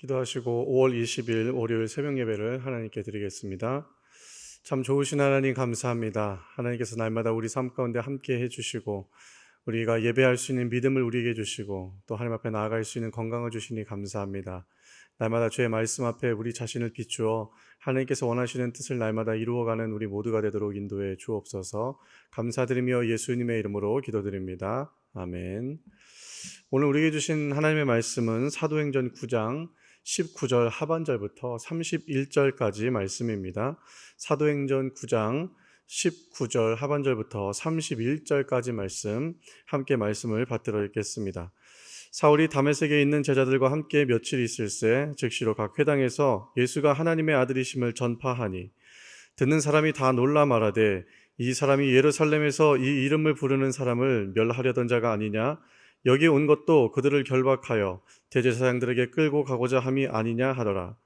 기도하시고 5월 20일 월요일 새벽 예배를 하나님께 드리겠습니다. 참 좋으신 하나님 감사합니다. 하나님께서 날마다 우리 삶 가운데 함께 해주시고 우리가 예배할 수 있는 믿음을 우리에게 주시고 또 하나님 앞에 나아갈 수 있는 건강을 주시니 감사합니다. 날마다 주의 말씀 앞에 우리 자신을 비추어 하나님께서 원하시는 뜻을 날마다 이루어가는 우리 모두가 되도록 인도해 주옵소서. 감사드리며 예수님의 이름으로 기도드립니다. 아멘. 오늘 우리에게 주신 하나님의 말씀은 사도행전 9장 19절 하반절부터 31절까지 말씀입니다. 사도행전 9장 19절 하반절부터 31절까지 말씀, 함께 말씀을 받들어 읽겠습니다. 사울이 다메섹에 있는 제자들과 함께 며칠 있을새 즉시로 각 회당에서 예수가 하나님의 아들이심을 전파하니 듣는 사람이 다 놀라 말하되 이 사람이 예루살렘에서 이 이름을 부르는 사람을 멸하려던 자가 아니냐? 여기 온 것도 그들을 결박하여 대제사장들에게 끌고 가고자 함이 아니냐 하더라.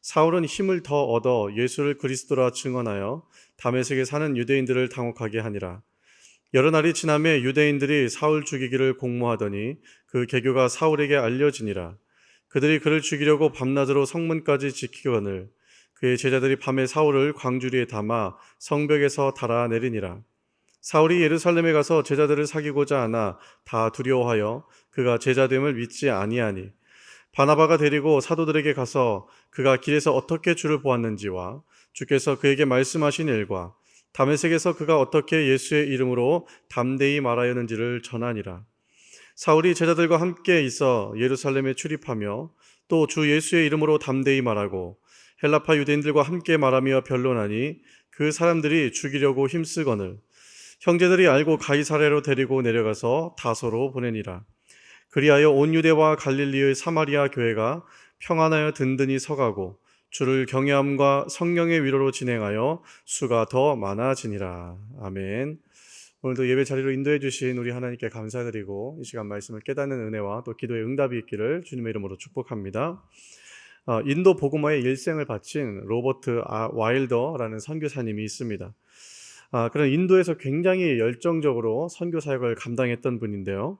사울은 힘을 더 얻어 예수를 그리스도라 증언하여 다메섹에 사는 유대인들을 당혹하게 하니라. 여러 날이 지나매 유대인들이 사울 죽이기를 공모하더니 그 계교가 사울에게 알려지니라. 그들이 그를 죽이려고 밤낮으로 성문까지 지키거늘 그의 제자들이 밤에 사울을 광주리에 담아 성벽에서 달아내리니라. 사울이 예루살렘에 가서 제자들을 사귀고자 하나 다 두려워하여 그가 제자됨을 믿지 아니하니 바나바가 데리고 사도들에게 가서 그가 길에서 어떻게 주를 보았는지와 주께서 그에게 말씀하신 일과 다메섹에서 그가 어떻게 예수의 이름으로 담대히 말하였는지를 전하니라. 사울이 제자들과 함께 있어 예루살렘에 출입하며 또 주 예수의 이름으로 담대히 말하고 헬라파 유대인들과 함께 말하며 변론하니 그 사람들이 죽이려고 힘쓰거늘 형제들이 알고 가이사랴로 데리고 내려가서 다소로 보내니라. 그리하여 온 유대와 갈릴리의 사마리아 교회가 평안하여 든든히 서가고 주를 경외함과 성령의 위로로 진행하여 수가 더 많아지니라. 아멘. 오늘도 예배 자리로 인도해 주신 우리 하나님께 감사드리고 이 시간 말씀을 깨닫는 은혜와 또 기도의 응답이 있기를 주님의 이름으로 축복합니다. 인도 복음화의 일생을 바친 로버트 와일더라는 선교사님이 있습니다. 그런 인도에서 굉장히 열정적으로 선교 사역을 감당했던 분인데요.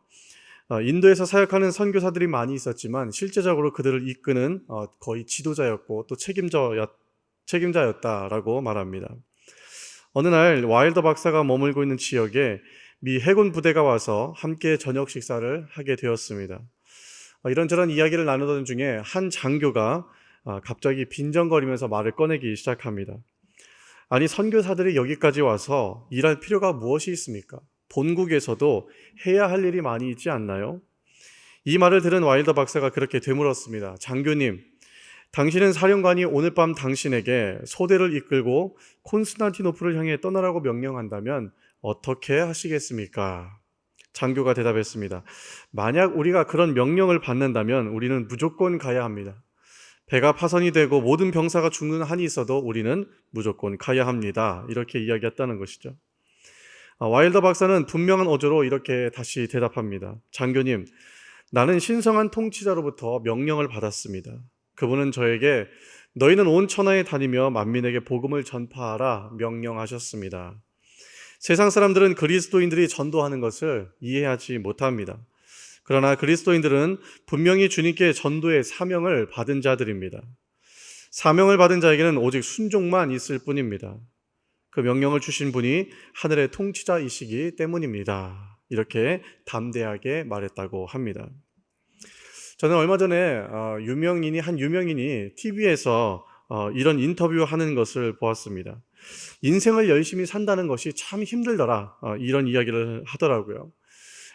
인도에서 사역하는 선교사들이 많이 있었지만 실제적으로 그들을 이끄는 거의 지도자였고 또 책임자였다라고 말합니다. 어느 날 와일더 박사가 머물고 있는 지역에 미 해군 부대가 와서 함께 저녁 식사를 하게 되었습니다. 이런저런 이야기를 나누던 중에 한 장교가 갑자기 빈정거리면서 말을 꺼내기 시작합니다. 아니, 선교사들이 여기까지 와서 일할 필요가 무엇이 있습니까? 본국에서도 해야 할 일이 많이 있지 않나요? 이 말을 들은 와일더 박사가 그렇게 되물었습니다. 장교님, 당신은 사령관이 오늘 밤 당신에게 소대를 이끌고 콘스탄티노플을 향해 떠나라고 명령한다면 어떻게 하시겠습니까? 장교가 대답했습니다. 만약 우리가 그런 명령을 받는다면 우리는 무조건 가야 합니다. 배가 파손이 되고 모든 병사가 죽는 한이 있어도 우리는 무조건 가야 합니다. 이렇게 이야기했다는 것이죠. 와일더 박사는 분명한 어조로 이렇게 다시 대답합니다. 장교님, 나는 신성한 통치자로부터 명령을 받았습니다. 그분은 저에게 너희는 온 천하에 다니며 만민에게 복음을 전파하라 명령하셨습니다. 세상 사람들은 그리스도인들이 전도하는 것을 이해하지 못합니다. 그러나 그리스도인들은 분명히 주님께 전도의 사명을 받은 자들입니다. 사명을 받은 자에게는 오직 순종만 있을 뿐입니다. 그 명령을 주신 분이 하늘의 통치자이시기 때문입니다. 이렇게 담대하게 말했다고 합니다. 저는 얼마 전에 한 유명인이 TV에서 이런 인터뷰하는 것을 보았습니다. 인생을 열심히 산다는 것이 참 힘들더라, 이런 이야기를 하더라고요.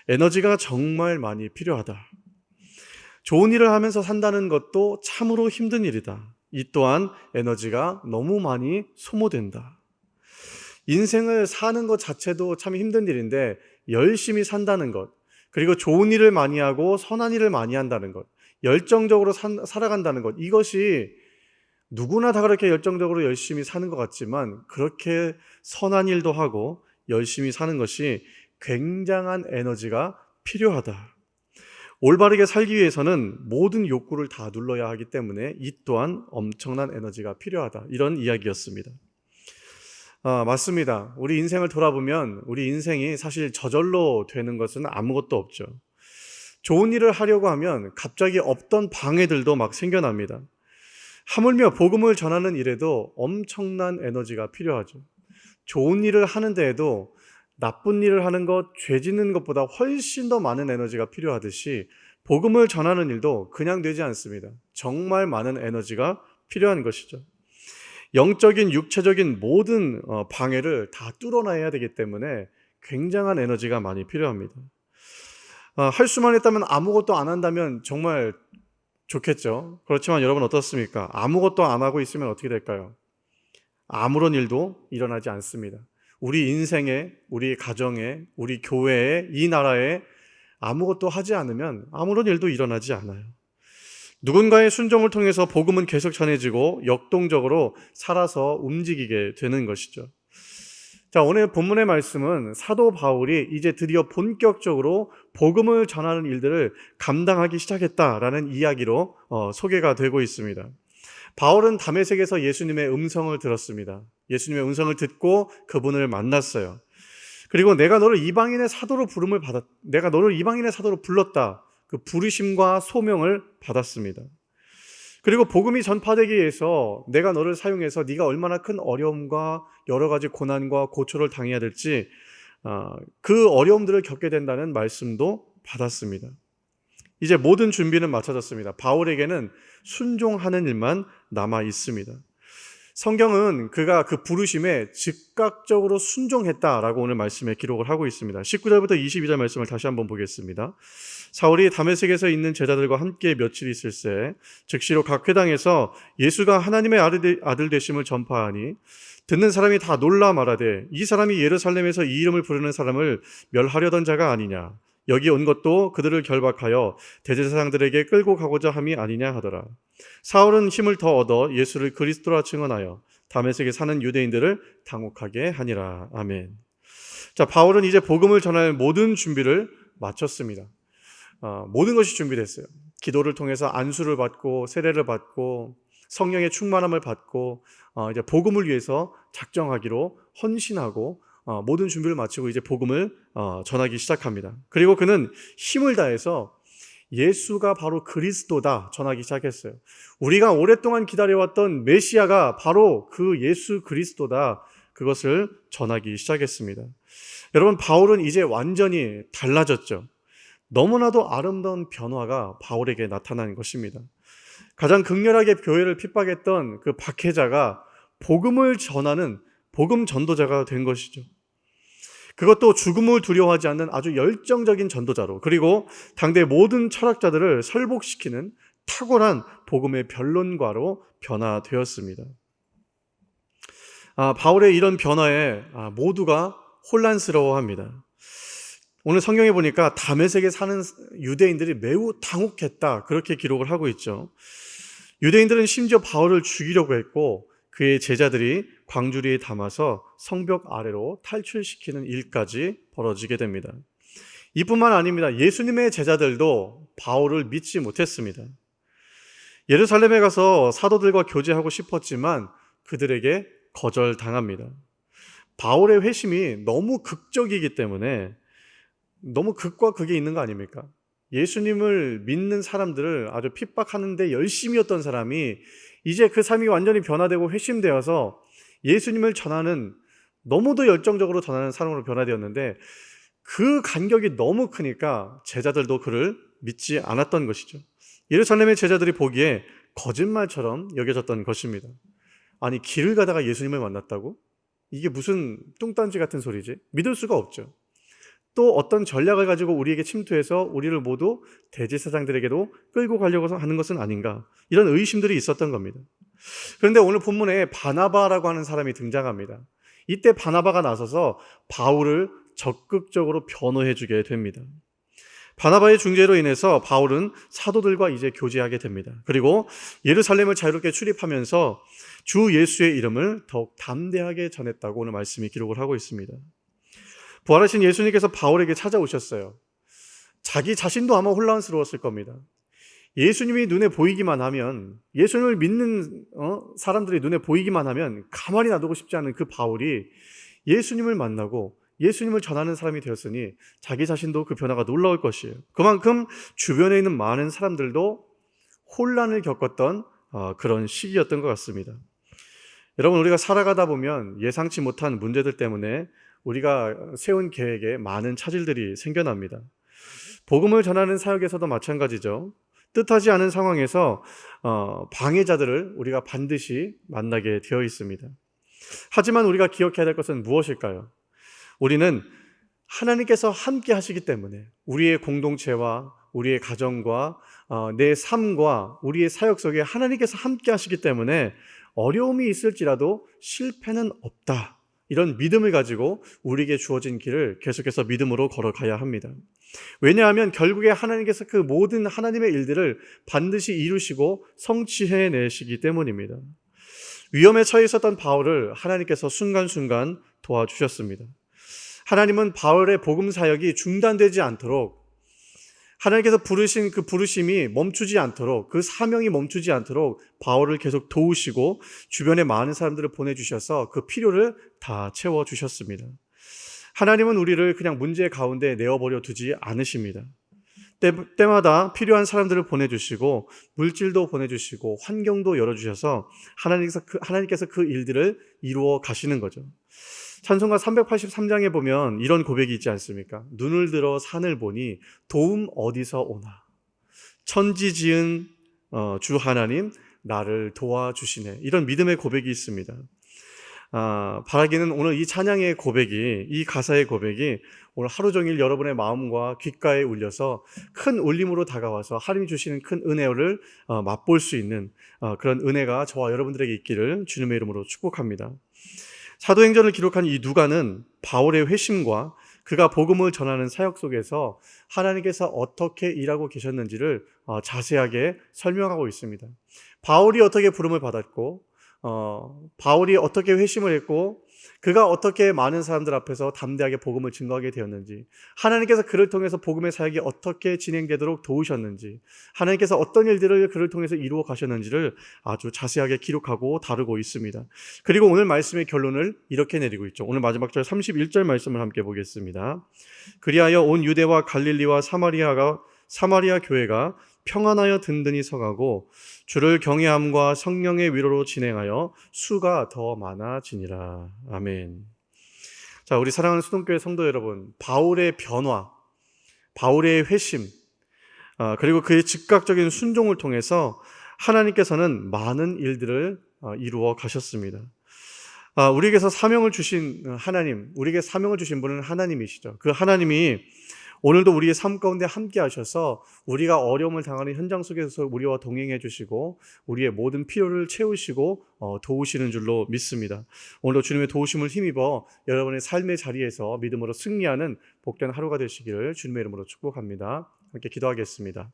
에너지가 정말 많이 필요하다. 좋은 일을 하면서 산다는 것도 참으로 힘든 일이다. 이 또한 에너지가 너무 많이 소모된다. 인생을 사는 것 자체도 참 힘든 일인데 열심히 산다는 것, 그리고 좋은 일을 많이 하고 선한 일을 많이 한다는 것, 열정적으로 살아간다는 것, 이것이 누구나 다 그렇게 열정적으로 열심히 사는 것 같지만 그렇게 선한 일도 하고 열심히 사는 것이 굉장한 에너지가 필요하다. 올바르게 살기 위해서는 모든 욕구를 다 눌러야 하기 때문에 이 또한 엄청난 에너지가 필요하다. 이런 이야기였습니다. 맞습니다. 우리 인생을 돌아보면 우리 인생이 사실 저절로 되는 것은 아무것도 없죠. 좋은 일을 하려고 하면 갑자기 없던 방해들도 막 생겨납니다. 하물며 복음을 전하는 일에도 엄청난 에너지가 필요하죠. 좋은 일을 하는 데에도 나쁜 일을 하는 것, 죄 짓는 것보다 훨씬 더 많은 에너지가 필요하듯이 복음을 전하는 일도 그냥 되지 않습니다. 정말 많은 에너지가 필요한 것이죠. 영적인, 육체적인 모든 방해를 다 뚫어놔야 되기 때문에 굉장한 에너지가 많이 필요합니다. 할 수만 있다면 아무것도 안 한다면 정말 좋겠죠. 그렇지만 여러분 어떻습니까? 아무것도 안 하고 있으면 어떻게 될까요? 아무런 일도 일어나지 않습니다. 우리 인생에, 우리 가정에, 우리 교회에, 이 나라에 아무것도 하지 않으면 아무런 일도 일어나지 않아요. 누군가의 순종을 통해서 복음은 계속 전해지고 역동적으로 살아서 움직이게 되는 것이죠. 자, 오늘 본문의 말씀은 사도 바울이 이제 드디어 본격적으로 복음을 전하는 일들을 감당하기 시작했다라는 이야기로 소개가 되고 있습니다. 바울은 다메섹에서 예수님의 음성을 들었습니다. 예수님의 음성을 듣고 그분을 만났어요. 그리고 내가 너를 이방인의 사도로 내가 너를 이방인의 사도로 불렀다. 그 부르심과 소명을 받았습니다. 그리고 복음이 전파되기 위해서 내가 너를 사용해서 네가 얼마나 큰 어려움과 여러 가지 고난과 고초를 당해야 될지 그 어려움들을 겪게 된다는 말씀도 받았습니다. 이제 모든 준비는 마쳐졌습니다. 바울에게는 순종하는 일만 남아 있습니다. 성경은 그가 그 부르심에 즉각적으로 순종했다라고 오늘 말씀에 기록을 하고 있습니다. 19절부터 22절 말씀을 다시 한번 보겠습니다. 사울이 다메섹에서 있는 제자들과 함께 며칠 있을새 즉시로 각 회당에서 예수가 하나님의 아들 되심을 전파하니 듣는 사람이 다 놀라 말하되 이 사람이 예루살렘에서 이 이름을 부르는 사람을 멸하려던 자가 아니냐. 여기 온 것도 그들을 결박하여 대제사장들에게 끌고 가고자 함이 아니냐 하더라. 사울은 힘을 더 얻어 예수를 그리스도라 증언하여 다메섹에 사는 유대인들을 당혹하게 하니라. 아멘. 자, 바울은 이제 복음을 전할 모든 준비를 마쳤습니다. 모든 것이 준비됐어요. 기도를 통해서 안수를 받고 세례를 받고 성령의 충만함을 받고 이제 복음을 위해서 작정하기로 헌신하고 모든 준비를 마치고 이제 복음을 전하기 시작합니다. 그리고 그는 힘을 다해서 예수가 바로 그리스도다 전하기 시작했어요. 우리가 오랫동안 기다려왔던 메시아가 바로 그 예수 그리스도다, 그것을 전하기 시작했습니다. 여러분, 바울은 이제 완전히 달라졌죠. 너무나도 아름다운 변화가 바울에게 나타난 것입니다. 가장 극렬하게 교회를 핍박했던 그 박해자가 복음을 전하는 복음 전도자가 된 것이죠. 그것도 죽음을 두려워하지 않는 아주 열정적인 전도자로, 그리고 당대 모든 철학자들을 설복시키는 탁월한 복음의 변론가로 변화되었습니다. 바울의 이런 변화에 모두가 혼란스러워합니다. 오늘 성경에 보니까 다메섹에 사는 유대인들이 매우 당혹했다, 그렇게 기록을 하고 있죠. 유대인들은 심지어 바울을 죽이려고 했고 그의 제자들이 광주리에 담아서 성벽 아래로 탈출시키는 일까지 벌어지게 됩니다. 이뿐만 아닙니다. 예수님의 제자들도 바울을 믿지 못했습니다. 예루살렘에 가서 사도들과 교제하고 싶었지만 그들에게 거절당합니다. 바울의 회심이 너무 극적이기 때문에 너무 극과 극이 있는 거 아닙니까? 예수님을 믿는 사람들을 아주 핍박하는 데 열심이었던 사람이 이제 그 삶이 완전히 변화되고 회심되어서 예수님을 전하는, 너무도 열정적으로 전하는 사람으로 변화되었는데 그 간격이 너무 크니까 제자들도 그를 믿지 않았던 것이죠. 예루살렘의 제자들이 보기에 거짓말처럼 여겨졌던 것입니다. 아니, 길을 가다가 예수님을 만났다고? 이게 무슨 뚱딴지 같은 소리지? 믿을 수가 없죠. 또 어떤 전략을 가지고 우리에게 침투해서 우리를 모두 대제사장들에게도 끌고 가려고 하는 것은 아닌가, 이런 의심들이 있었던 겁니다. 그런데 오늘 본문에 바나바라고 하는 사람이 등장합니다. 이때 바나바가 나서서 바울을 적극적으로 변호해 주게 됩니다. 바나바의 중재로 인해서 바울은 사도들과 이제 교제하게 됩니다. 그리고 예루살렘을 자유롭게 출입하면서 주 예수의 이름을 더욱 담대하게 전했다고 오늘 말씀이 기록을 하고 있습니다. 부활하신 예수님께서 바울에게 찾아오셨어요. 자기 자신도 아마 혼란스러웠을 겁니다. 예수님이 눈에 보이기만 하면, 예수님을 믿는 사람들이 눈에 보이기만 하면 가만히 놔두고 싶지 않은 그 바울이 예수님을 만나고 예수님을 전하는 사람이 되었으니 자기 자신도 그 변화가 놀라울 것이에요. 그만큼 주변에 있는 많은 사람들도 혼란을 겪었던 그런 시기였던 것 같습니다. 여러분, 우리가 살아가다 보면 예상치 못한 문제들 때문에 우리가 세운 계획에 많은 차질들이 생겨납니다. 복음을 전하는 사역에서도 마찬가지죠. 뜻하지 않은 상황에서 방해자들을 우리가 반드시 만나게 되어 있습니다. 하지만 우리가 기억해야 될 것은 무엇일까요? 우리는 하나님께서 함께 하시기 때문에 우리의 공동체와 우리의 가정과 내 삶과 우리의 사역 속에 하나님께서 함께 하시기 때문에 어려움이 있을지라도 실패는 없다. 이런 믿음을 가지고 우리에게 주어진 길을 계속해서 믿음으로 걸어가야 합니다. 왜냐하면 결국에 하나님께서 그 모든 하나님의 일들을 반드시 이루시고 성취해내시기 때문입니다. 위험에 처해 있었던 바울을 하나님께서 순간순간 도와주셨습니다. 하나님은 바울의 복음 사역이 중단되지 않도록, 하나님께서 부르신 그 부르심이 멈추지 않도록, 그 사명이 멈추지 않도록 바울을 계속 도우시고 주변에 많은 사람들을 보내주셔서 그 필요를 다 채워주셨습니다. 하나님은 우리를 그냥 문제 가운데 내어버려 두지 않으십니다. 때마다 필요한 사람들을 보내주시고 물질도 보내주시고 환경도 열어주셔서 하나님께서 그 일들을 이루어 가시는 거죠. 찬송가 383장에 보면 이런 고백이 있지 않습니까? 눈을 들어 산을 보니 도움 어디서 오나, 천지 지은 주 하나님 나를 도와주시네. 이런 믿음의 고백이 있습니다. 바라기는 오늘 이 찬양의 고백이, 이 가사의 고백이 오늘 하루 종일 여러분의 마음과 귓가에 울려서 큰 울림으로 다가와서 하나님이 주시는 큰 은혜를 맛볼 수 있는 그런 은혜가 저와 여러분들에게 있기를 주님의 이름으로 축복합니다. 사도행전을 기록한 이 누가는 바울의 회심과 그가 복음을 전하는 사역 속에서 하나님께서 어떻게 일하고 계셨는지를 자세하게 설명하고 있습니다. 바울이 어떻게 부름을 받았고 바울이 어떻게 회심을 했고 그가 어떻게 많은 사람들 앞에서 담대하게 복음을 증거하게 되었는지, 하나님께서 그를 통해서 복음의 사역이 어떻게 진행되도록 도우셨는지, 하나님께서 어떤 일들을 그를 통해서 이루어 가셨는지를 아주 자세하게 기록하고 다루고 있습니다. 그리고 오늘 말씀의 결론을 이렇게 내리고 있죠. 오늘 마지막 절 31절 말씀을 함께 보겠습니다. 그리하여 온 유대와 갈릴리와 사마리아 교회가 평안하여 든든히 서가고 주를 경외함과 성령의 위로로 진행하여 수가 더 많아지니라. 아멘. 자, 우리 사랑하는 수동교회 성도 여러분, 바울의 변화, 바울의 회심, 그리고 그의 즉각적인 순종을 통해서 하나님께서는 많은 일들을 이루어 가셨습니다. 우리에게서 사명을 주신 하나님, 우리에게 사명을 주신 분은 하나님이시죠. 그 하나님이 오늘도 우리의 삶 가운데 함께 하셔서 우리가 어려움을 당하는 현장 속에서 우리와 동행해 주시고 우리의 모든 필요를 채우시고 도우시는 줄로 믿습니다. 오늘도 주님의 도우심을 힘입어 여러분의 삶의 자리에서 믿음으로 승리하는 복된 하루가 되시기를 주님의 이름으로 축복합니다. 함께 기도하겠습니다.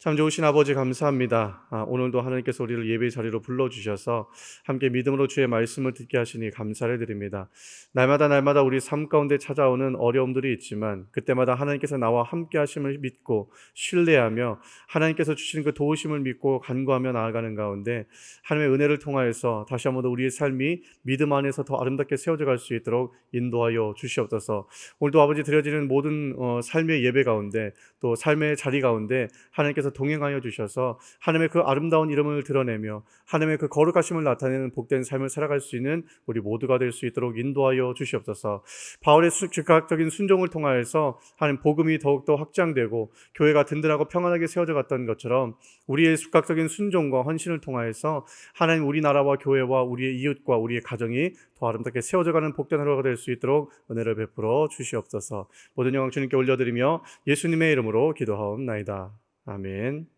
참 좋으신 아버지 감사합니다. 오늘도 하나님께서 우리를 예배의 자리로 불러주셔서 함께 믿음으로 주의 말씀을 듣게 하시니 감사를 드립니다. 날마다 우리 삶 가운데 찾아오는 어려움들이 있지만 그때마다 하나님께서 나와 함께 하심을 믿고 신뢰하며 하나님께서 주시는 그 도우심을 믿고 간구하며 나아가는 가운데 하나님의 은혜를 통하여서 다시 한번 더 우리의 삶이 믿음 안에서 더 아름답게 세워져 갈 수 있도록 인도하여 주시옵소서. 오늘도 아버지 드려지는 모든 삶의 예배 가운데 또 삶의 자리 가운데 하나님께서 동행하여 주셔서 하나님의 그 아름다운 이름을 드러내며 하나님의 그 거룩하심을 나타내는 복된 삶을 살아갈 수 있는 우리 모두가 될 수 있도록 인도하여 주시옵소서. 바울의 즉각적인 순종을 통하여서 하나님 복음이 더욱더 확장되고 교회가 든든하고 평안하게 세워져 갔던 것처럼 우리의 즉각적인 순종과 헌신을 통하여서 하나님 우리나라와 교회와 우리의 이웃과 우리의 가정이 더 아름답게 세워져가는 복된 하루가 될 수 있도록 은혜를 베풀어 주시옵소서. 모든 영광 주님께 올려드리며 예수님의 이름으로 기도하옵나이다. 아멘.